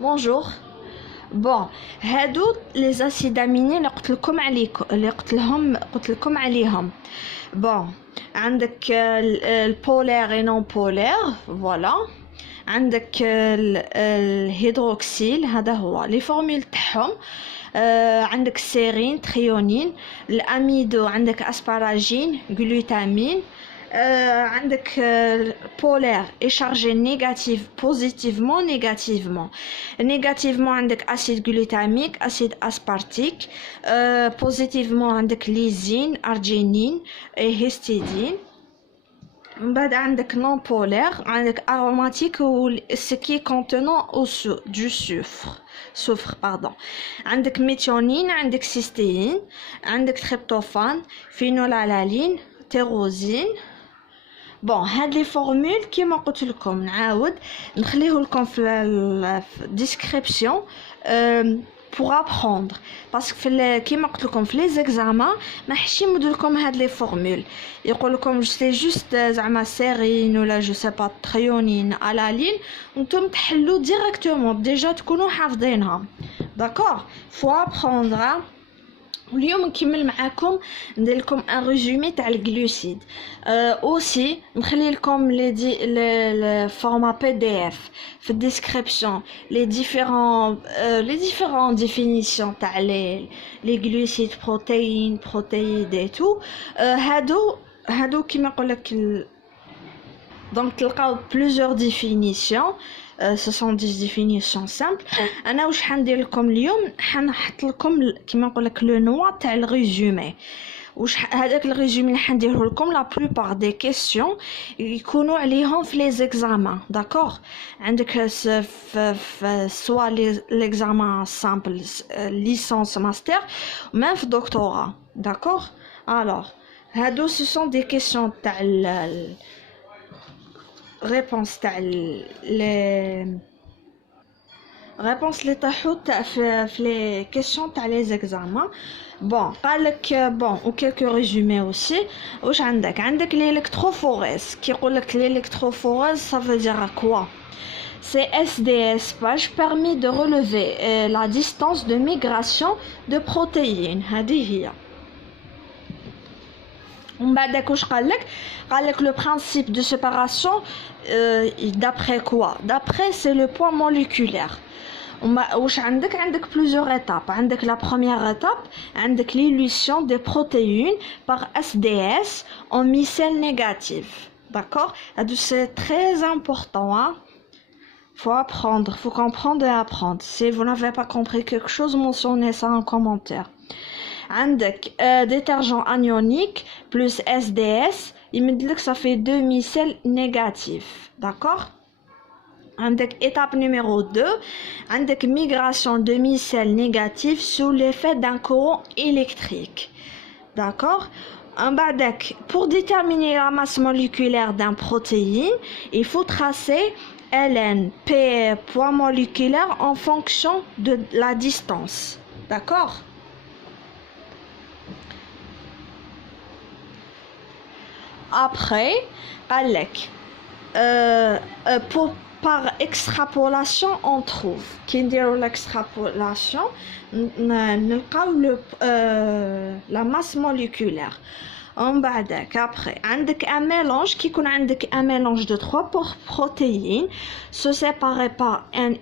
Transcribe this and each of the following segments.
Bonjour. Bon, هادو les acides aminés اللي قلت لكم عليهم. Bon, عندك البولار et non polaire, voilà. عندك الهيدروكسيل، هذا هو لي فورمول تاعهم. عندك السيرين، تريونين، الاميدو، عندك اسباراجين، جلوتامين. عندك polaire est chargé positivement, négativement. Négativement عندك acide glutamique, acide aspartique. Positivement عندك lysine, arginine et histidine. بعد عندك non polaire عندك aromatique ou ce qui est contenant du soufre pardon. عندك méthionine، عندك cystéine، عندك tryptophane، phénylalanine، tyrosine. بون هاد لي فورمول كيما قلت لكم نعاود نخليه لكم في الديسكريبسيون pour apprendre parce que كيما قلت لكم في لي زيكزامان ما حشي يمدوا لكم هاد لي فورمول، يقول لكم سي جوست زعما سيرين ولا جو سي با تريونين الالين، نتوما تحلوا ديريكتومون ديجا تكونوا حافظينها. داكور فو apprendre. واليوم نكمل معاكم ندير لكم ان ريزومي تاع الجلوسيد. اوسي نخلي لكم لي فورما بي دي اف في الديسكريبسيون لي ديفيرون ديفينيسيون تاع لي جلوسيد، بروتين، بروتيد اي تو. هادو كيما نقول لك دونك تلقاو plusieurs définitions. Ce sont des définitions simples. انا واش حندير لكم اليوم، حنحط لكم كيما نقول لك لو نوا تاع الريزومي. واش هذاك الريزومي اللي حنديره لكم لا بلوبار دي كيسيون يكونوا عليهم في لي زيكزامان. داكور عندك سوا ليكزامان سامبل ليسانس ماستر ميم في دكتوراه. داكور الوغ هادو سو سون دي كيسيون تاع réponse تاع لي réponse اللي طاحوا تاع في لي كيسيون تاع لي زيكزامان. بون قالك بون و كيلكو ريزومي اوسي. واش عندك الالكتروفوريز، كيقول لك الالكتروفوريز ça veut dire quoi؟ C'est SDS page permet de relever la distance de migration de protéines. هذه هي. ومن بعدك واش قالك le principe de séparation d'après quoi؟ D'après c'est le poids moléculaire. واش عندك plusieurs étapes. عندك la première étape عندك l'élution des protéines par SDS en micelle négative. D'accord? C'est très important, hein? Faut apprendre, faut comprendre et apprendre. Si vous n'avez pas compris quelque chose, mentionnez ça en commentaire. عندك détergent anionique plus SDS يمدلك ça fait 2 micelles négatifs. D'accord? عندك étape numéro 2 عندك migration de micelles négatives sous l'effet d'un courant électrique. D'accord? En بعدك pour déterminer la masse moléculaire d'un protéine, il faut tracer ln p poids moléculaire en fonction de la distance. D'accord? Après par extrapolation on trouve qui dit l'extrapolation la masse moléculaire. En بعدك après عندك un mélange qui يكون عندك un mélange de 3 protéines se séparées par un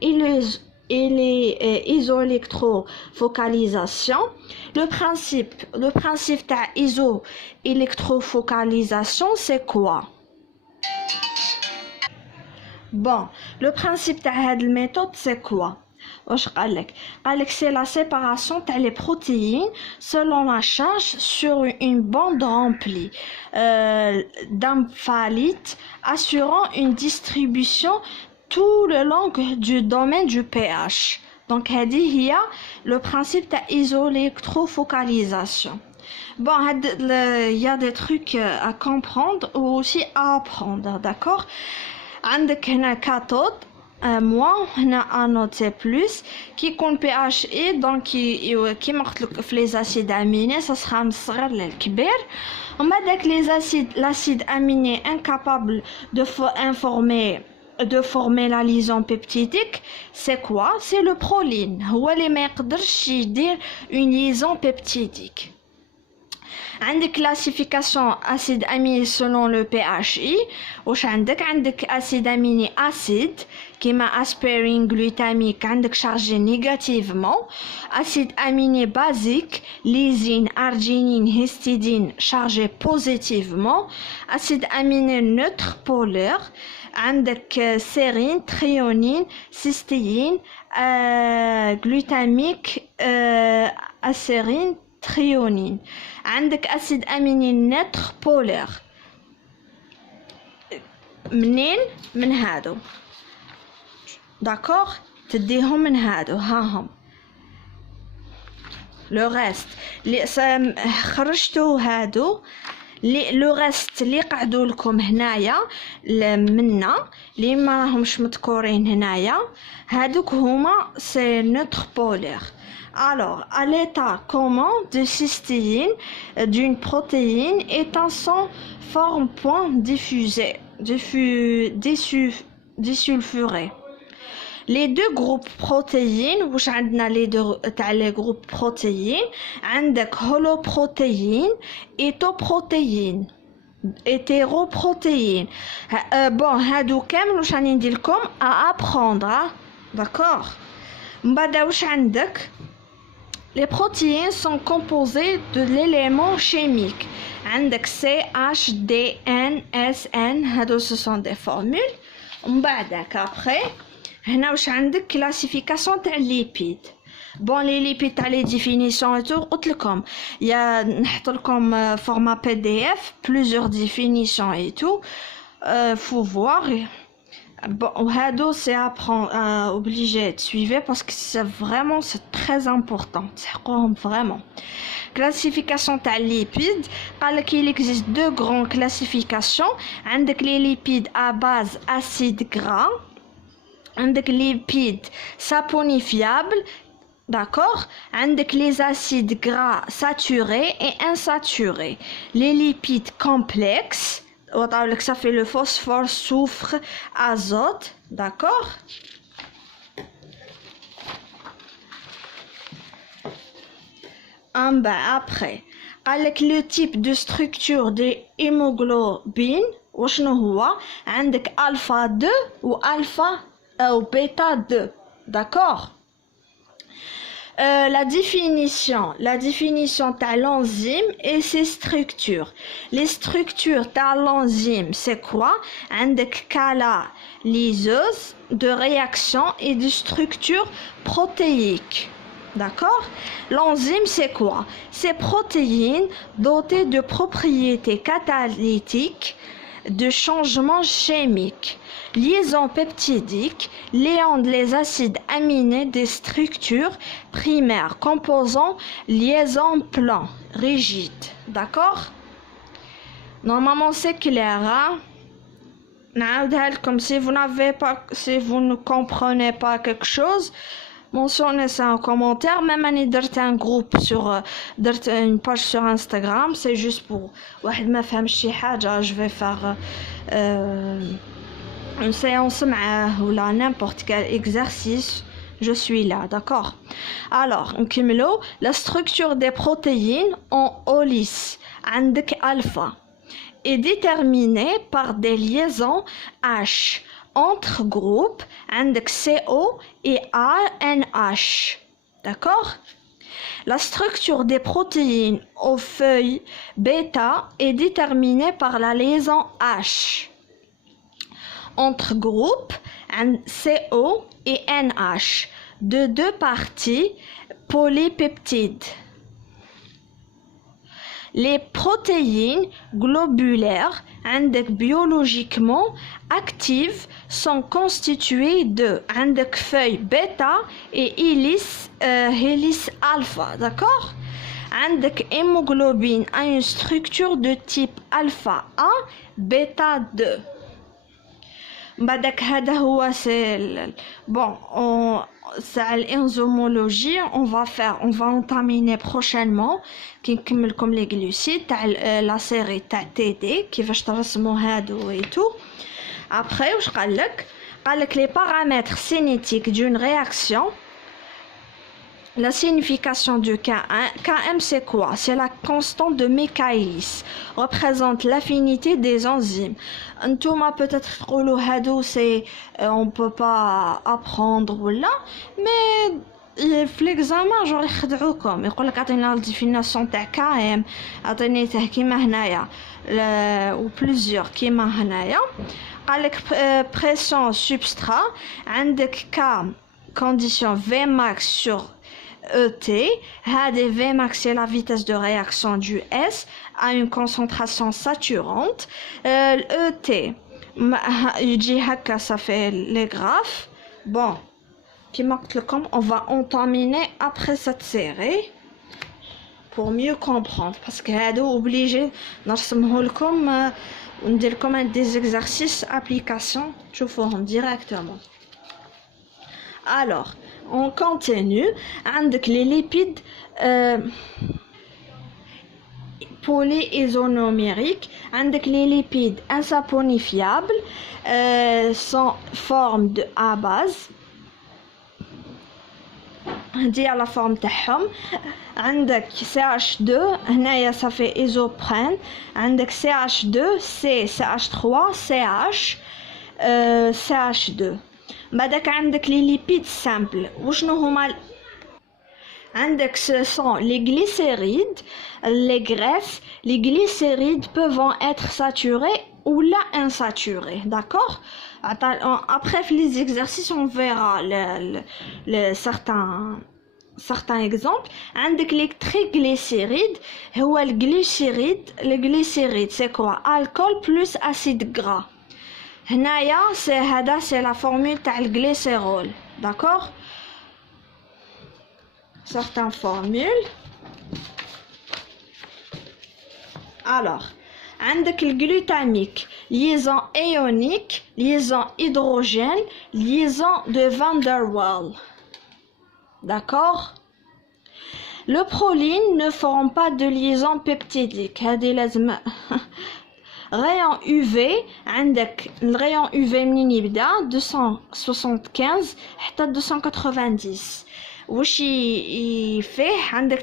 isoélectrofocalisation. Le principe تاع isoélectrofocalisation c'est quoi? Bon, le principe تاع هاد الميثود c'est quoi? واش قالك c'est la séparation تاع les protéines selon la charge sur une bande remplie d'amphalites assurant une distribution tout le long du domaine du pH. Donc هذه هي le principe تاع isoélectrofocalisation. Bon, il y a des trucs à comprendre ou aussi à apprendre. D'accord? عندك هنا cathode moins هنا anode c'est plus qui يكون pH et donc كيما قلت لك في les acides aminés ça sera من الصغير للكبير. ومن بعد l'acide aminé incapable de informer de former la liaison peptidique, c'est quoi? C'est le proline. هو اللي ما يقدرش يدير une liaison peptidique. عندك classification acide aminé selon le PHI. واش عندك acide aminé acide كيما aspirine glutamique عندك chargé négativement, acide aminé basique lysine arginine histidine chargé positivement, acide aminé neutre polaire عندك sérine thréonine cystéine glutamique acérine thréonine. عندك acide aminé neutre polaire منين؟ من هادو داكوغ تديهم من هادو هاهم لو ريست اللي خرجتو هادو لو ريست اللي قعدوا لكم هنايا منا اللي ما راهمش مذكورين هنايا هادوك هما سي نوتر بولير. Alors, à l'état commun de cystéine d'une protéine étant sans forme point désulfurée. Les deux groupes protéines, واش عندنا les deux تاع les groupes protéines عندك holoprotéine et hétéroprotéine. Bon هادو كامل واش راني ندير لكم à apprendre, d'accord. من بعد واش عندك les protéines sont composées de l'élément chimique. عندك C, H, D, N, S, N. هادو ce sont des formules. ومن بعدك après هنا واش عندك classification تاع الليبيد. Bon les lipides تاع les définitions et tout قلت لكم يا نحط لكم format PDF plusieurs définitions et tout. Faut voir. Bon, هادو c'est obligé de suivre parce que c'est très important. تحقوهم vraiment. Classification تاع lipides. قالك il existe deux grandes classifications. عندك les lipides à base acide gras. عندك les lipides saponifiables. D'accord. عندك les acides gras saturés et insaturés. Les lipides complexes. Ça fait le phosphore, soufre, azote, d'accord. En bas après, avec le type de structure de hémoglobine, وشنو هو عندك alpha 2 ou alpha ou bêta 2, d'accord. La définition de l'enzyme et ses structures. Les structures de l'enzyme, c'est quoi? عندك catalyseuse de réaction et de structure protéique. D'accord? L'enzyme, c'est quoi? C'est protéines dotées de propriétés catalytiques, de changements chimiques. Liaison peptidique, liant les acides aminés des structures primaires composant liaison plan rigide. D'accord? Normalement c'est clair. Comme si vous ne comprenez pas quelque chose, mentionnez ça en commentaire. Même un groupe sur une page sur Instagram, c'est juste pour je vais faire une séance ou là n'importe quel exercice, je suis là, d'accord. Alors, la structure des protéines en OLIS عندك alpha est déterminée par des liaisons H entre groupes عندك CO et ANH, d'accord. La structure des protéines aux feuilles bêta est déterminée par la liaison H entre groupes CO et NH de deux parties polypeptides. Les protéines globulaires biologiquement actives sont constituées de feuilles bêta et hélice alpha, d'accord. Hémoglobine a une structure de type alpha A, bêta 2. بعدك هذا هو bon c'est l'enzymologie. On va entamer prochainement كي نكمل لكم les glucides تاع la série تاع TD كيفاش ترسموا هادو et tout. Après واش قال لك قالك les paramètres cinétiques d'une réaction. La signification du Km. Km, c'est quoi? C'est la constante de Michaelis, représente l'affinité des enzymes. Ntouma peut-être تقولوا هادو c'est on peut pas apprendre ou là, mais في l'examen genre يخدعوكم يقولك عطينا الديفينيسيون تاع كام عطينيته كيما هنايا ou plusieurs كيما هنايا قالك pression substrat عندك K condition Vmax sur ET هذه Vmax c'est la vitesse de réaction du S à une concentration saturante ET يجي هكا ça fait les graphes bon comme on va entaminer après cette série pour mieux comprendre parce que هادو obligé نرسمه لكم وندير لكم des exercices application تشوفوهم directement. Alors on continue عندك les lipides polyisomériques عندك les lipides insaponifiables sont forme de A base دي على فورم تاعهم عندك CH2 هنايا صافي ايزوبرين عندك CH2 C CH3 CH CH2 بعدك عندك لي ليبيد سامبل وشنو هما عندك ce sont les glycérides les graisses les glycérides peuvent être saturés ou là insaturés d'accord. Après les exercices on verra certains exemples. عندك les triglycérides هو الجليسيريد الجليسيريد c'est quoi alcool plus acide gras هنايا c'est la formule تاع الجليسيرول d'accord. Certaines formules. Alors عندك الglutamique liaison ionique liaison hydrogène liaison de Van der Waals d'accord. Le proline ne forme pas de liaison peptidique هذه لازم rayon UV عندك الريون UV منين يبدا 275 حتى 290 واش فيه عندك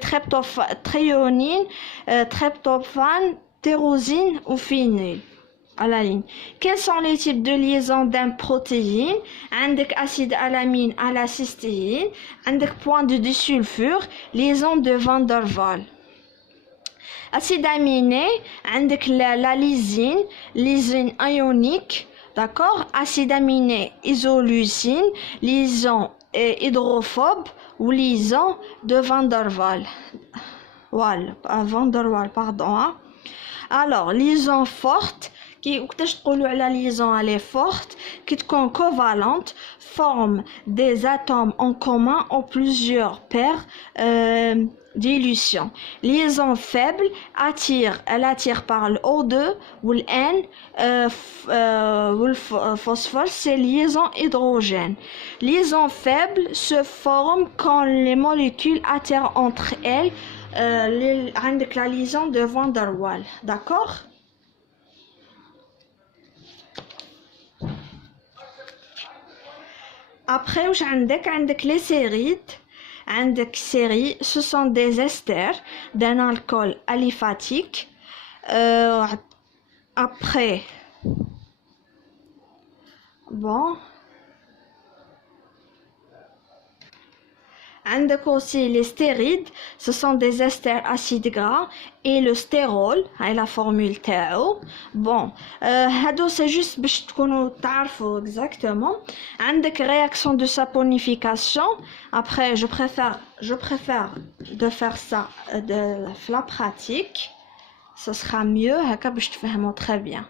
تريونين tryptophane tyrosine ou phényl à la ligne. Quels sont les types de liaisons d'un protéine? عندك acide alamine à la cystéine عندك point de disulfure liaison de Van der Waals. Acide aminé عندك la lysine ionique d'accord. Acide aminé isoleucine liaison hydrophobe ou liaison de Van der Waals Van der Waals pardon hein. Alors liaison forte كي وقتاش تقولوا على liaison elle est forte كي تكون covalente forme des atomes en commun ou plusieurs paires dilution. Liaison faible elle attire par le O2 ou le N ou le phosphore c'est liaison hydrogène. Liaison faible se forme quand les molécules attirent entre elles عندك la liaison de Van der Waals d'accord. Après واش عندك les sérides عندك série ce sont des esters d'un alcool aliphatique après bon عندك aussi les stérides ce sont des esters acides gras et le stérol هاي la formule تاعو bon هادو c'est juste باش تكونوا تعرفوا exactement. عندك réaction de saponification après je préfère de faire ça de la pratique ce sera mieux هكا باش تفهموا très bien.